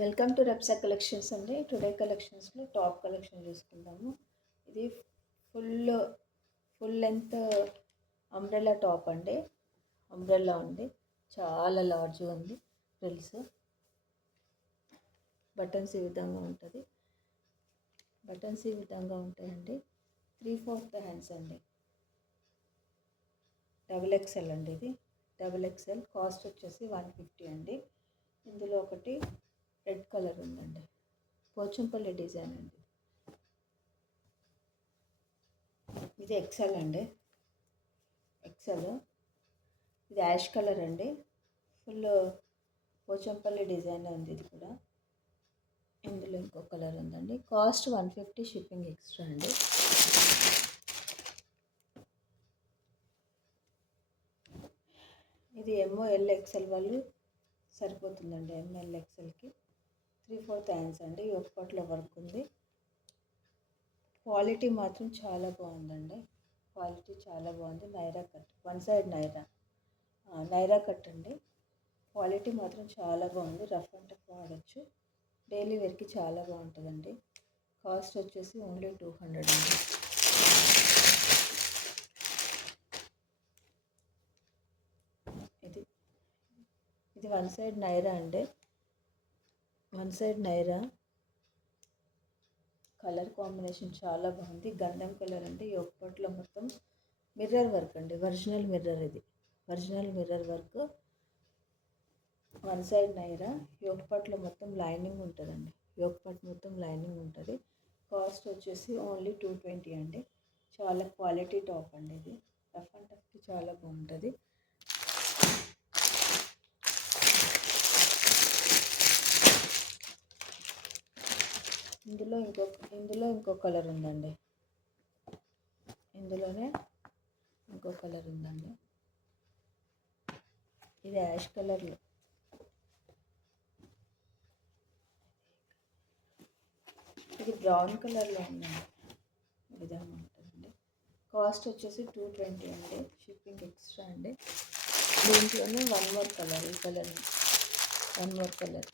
Welcome to Repsa collections అండి. Today కలెక్షన్స్లో top collection చూసుకుందాము. ఇది ఫుల్ లెంత్ అంబ్రెల్లా టాప్ అండి. అంబ్రెల్లా ఉంది, చాలా లార్జ్గా ఉంది. ఫ్రిల్స్ బటన్స్ ఈ విధంగా ఉంటుంది. బటన్స్ ఈ విధంగా ఉంటాయండి. 3/4 హ్యాండ్స్ అండి. XXL అండి. ఇది XXL. కాస్ట్ వచ్చేసి 150 అండి. ఇందులో ఒకటి రెడ్ కలర్ ఉందండి, పోచంపల్లి డిజైన్ అండి. ఇది ఎక్సెల్ అండి, ఎక్సెల్. ఇది యాష్ కలర్ అండి, ఫుల్ పోచంపల్లి డిజైన్ ఉంది. ఇది కూడా ఇందులో ఇంకో కలర్ ఉందండి. కాస్ట్ 150, షిప్పింగ్ ఎక్స్ట్రా అండి. ఇది ML XL వాళ్ళు సరిపోతుందండి. ML XLకి 3/4 హ్యాండ్స్ అండి. ఒక్కట్లో వర్క్ ఉంది. క్వాలిటీ మాత్రం చాలా బాగుందండి. క్వాలిటీ చాలా బాగుంది. Naira cut, one side Naira cut అండి. క్వాలిటీ మాత్రం చాలా బాగుంది. రఫ్ అండ్ టఫ్ వాడచ్చు. డైలీ వేర్కి చాలా బాగుంటుందండి. కాస్ట్ వచ్చేసి ఓన్లీ 200 అండి. ఇది వన్ సైడ్ నైరా అండి. వన్ సైడ్ నైరా. కలర్ కాంబినేషన్ చాలా బాగుంది. గంధం కలర్ అండి. ఒక్కట్లో మొత్తం మిర్రర్ వర్క్ అండి. Original mirror. ఇది original mirror work. One side నైరా. యోగపట్లో మొత్తం లైనింగ్ ఉంటుందండి. యోగపట్ మొత్తం లైనింగ్ ఉంటుంది. కాస్ట్ వచ్చేసి ఓన్లీ 220 అండి. చాలా క్వాలిటీ టాప్ అండి. ఇది రఫ్ అండ్ టఫ్కి చాలా బాగుంటుంది. ఇందులో ఇంకో కలర్ ఉందండి. ఇందులోనే ఇంకో కలర్ ఉందండి. ఇది యాష్ కలర్లో. ఇది బ్రౌన్ కలర్లో ఉందండి. ఈ విధంగా ఉంటుందండి. కాస్ట్ వచ్చేసి 220 అండి. షిప్పింగ్ ఎక్స్ట్రా అండి. దీంట్లోనే వన్ మోర్ కలర్. ఈ కలర్ వన్ మోర్ కలర్.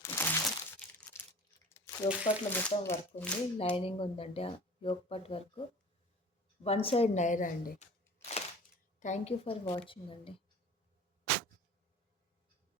యోగపట్లో మొత్తం వర్క్ ఉంది. లైనింగ్ ఉందండి. యోగపట్ వర్క్. వన్ సైడ్ నైరా అండి. థ్యాంక్ యూ ఫర్ వాచింగ్ అండి.